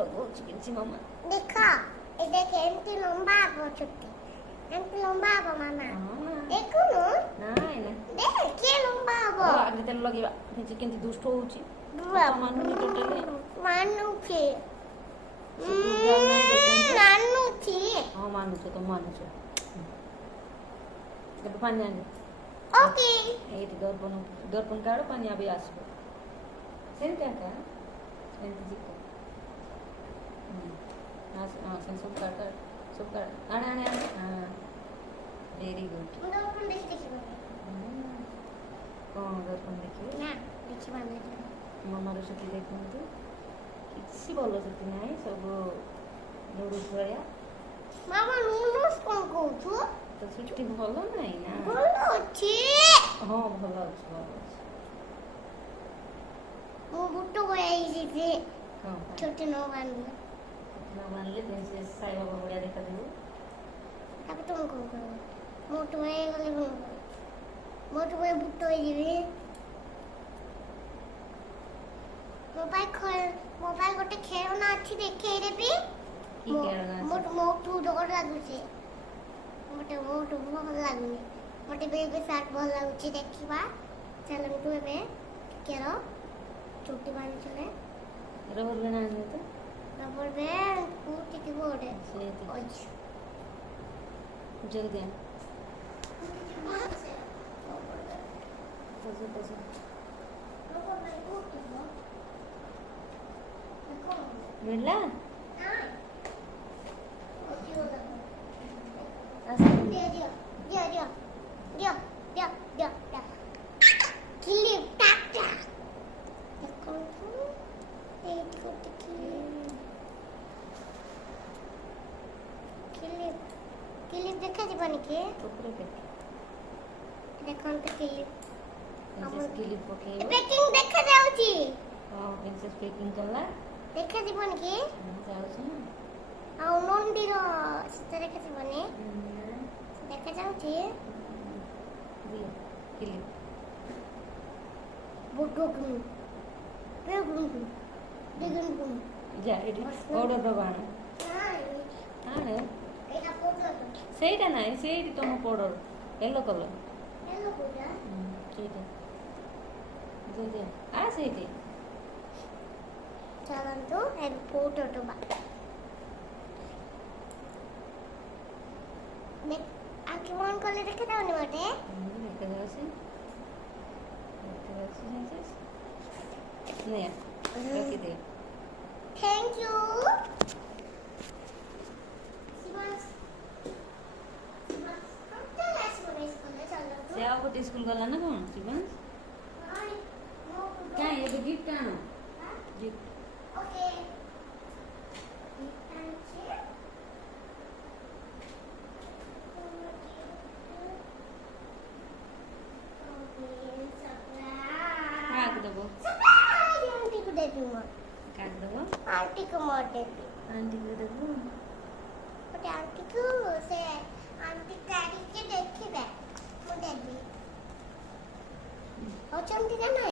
ଲଗଉଛି କିଛି ମାମା। ଦେଖ ଏ ଦେଖ ଏମିତି ଲମ୍ବା ହବ ଚୁଟି ଏମିତି ଲମ୍ବା ହବ ମାମା ଦେଖୁନୁ ନାଇଁ ନା ଦେଖ କିଏ ଲମ୍ବା ହବ ଆଗରେ ତେଲ ଲଗେଇବା ନିଜେ କେମିତି ଦୁଷ୍ଟ ହଉଛି ମାନୁନି ଟୋଟାଲି ମାନୁଛି ମାନୁଛି ହଁ ମାନୁଛ ତ ମାନୁଛ ଏବେ ପାଣି ଆଣିଲେ ओके ଏଇଠି ଦର୍ପଣ କାଢ ପାଣି ଏବେ ଆସିବ ସେମିତି ଆକା ସେମିତି ଯିବ ସେମିତି ସବୁ କାଢ ସବୁ କାଢ ଆଣେ ଆଣେ ଆଣେ ହଁ ଭେରି ଗୁଡ୍ ଦର୍ପଣ ଦେଖି ଦେଖିବ କ'ଣ ଦର୍ପଣ ଦେଖିବେ ନା ଦେଖିବାନି ମାମାର ଚୁଟି ଦେଖନ୍ତୁ କିଛି ଭଲ ଚୁଟି ନାହିଁ ସବୁ ନୁଡୁଲ୍ସ ଭଳିଆ ମାମା ନୁଡୁଲ୍ସ କ'ଣ କହୁଛୁ ତ ଚୁଟି ଭଲ ନାହିଁ ନା ଭଲ ଅଛି ହଁ ଭଲ ଅଛି ମୁଁ ବୁଟ ବୟାଇଛି ହଁ ଛୋଟ ନ ବାନ୍ଧିଲେ ନ ବାନ୍ଧିଲେ ପ୍ରିନ୍ସେସ୍ ସାଇବାବା ଭଳିଆ ଦେଖାଯିବ ତାପରେ ତୁମ କ'ଣ କରିବ ମୋଟ ହେଇଗଲେ କ'ଣ କରିବ ମୋଟ ବୟ ବୁଟ ହେଇଯିବି ମୋବାଇଲ ଗୋଟେ ଖେଳନା ଅଛି ଦେଖେଇଦେବି କି ଖେଳନା ଅଛି? ମୋଟୁ ଡର ଲାଗୁଛି ମୋଟୁ ଭଲ ଲାଗୁନି ମତେ ବେବି ସାର୍ଟ ଭଲ ଲାଗୁଛି ଦେଖିବା ଚାଲନ୍ତୁ ଏବେ ଟିକେର ଚୁଟି ବାନ୍ଧିଥିଲେ ରବର ବ୍ୟାଣ୍ଡ ଆଣିଲେ ତ ରବର ବ୍ୟାଣ୍ଡ କୋଉଠି ଥିବ ଗୋଟେ ଅଛି ଜଲ୍ଦି ଆଣ ପଶୁ ପଶୁ ମିଳିଲା क्लिप देखा जीवन के ଉପରେ ଦେଖ देखंत क्लिप ପ୍ରିନ୍ସେସ୍ କ୍ଲିପ୍ ପକେଇବ पैकिंग देखा जाउची ହଁ ପ୍ରିନ୍ସେସ୍ ପ୍ୟାକିଂ କଲା देखा जीवन के ଯାଉଛି ନା ଆଉ ନଣ୍ଡିର ସେଟା ଦେଖା जीवन देखा जाउची ଦିଅ କ୍ଲିପ୍ बुटुकनु बेगुनु बेगुनु ଯା ଏଠି ଅର୍ଡ଼ର ଦେବା ଆଣ ଆଣ ଏଟା କୋଡା ସେଇଟା ନାହିଁ ସେଇଠି ତମ ପଡ଼ର ୟେଲୋ କଲର୍ हेलो कोडा ସେଇଟା ସେଇଠି ଆ ସେଇଠି ଚାଲନ୍ତୁ ଏବେ ଫଟୋ ଟବା ଆଖି ବନ୍ଦ କଲେ ଦେଖାଯାଉନି ମୋତେ ଦେଖାଯାଉଛି ନେ ରଖିଦିଅ थैंक यू ସେ ଆଉ ଗୋଟେ ସ୍କୁଲ ଗଲା ନା କ'ଣ ଶିବାଂଶ କାଇଁ ଏବେ ଗିଫ୍ଟ ଆଣ ଗିଫ୍ଟ ओके କାହାକୁ ଦେବ आंटी को दे दूंगा କାହାକୁ ଦେବ आंटी को मत दे दूं ଆଣ୍ଟିକୁ ଦେବ ଗୋଟେ ଆଣ୍ଟି କୁ ସେ ଆଣ୍ଟି କାଢିକି ଦେଖିବେ ମୁଁ ଦେବି ଅଛନ୍ତି ନା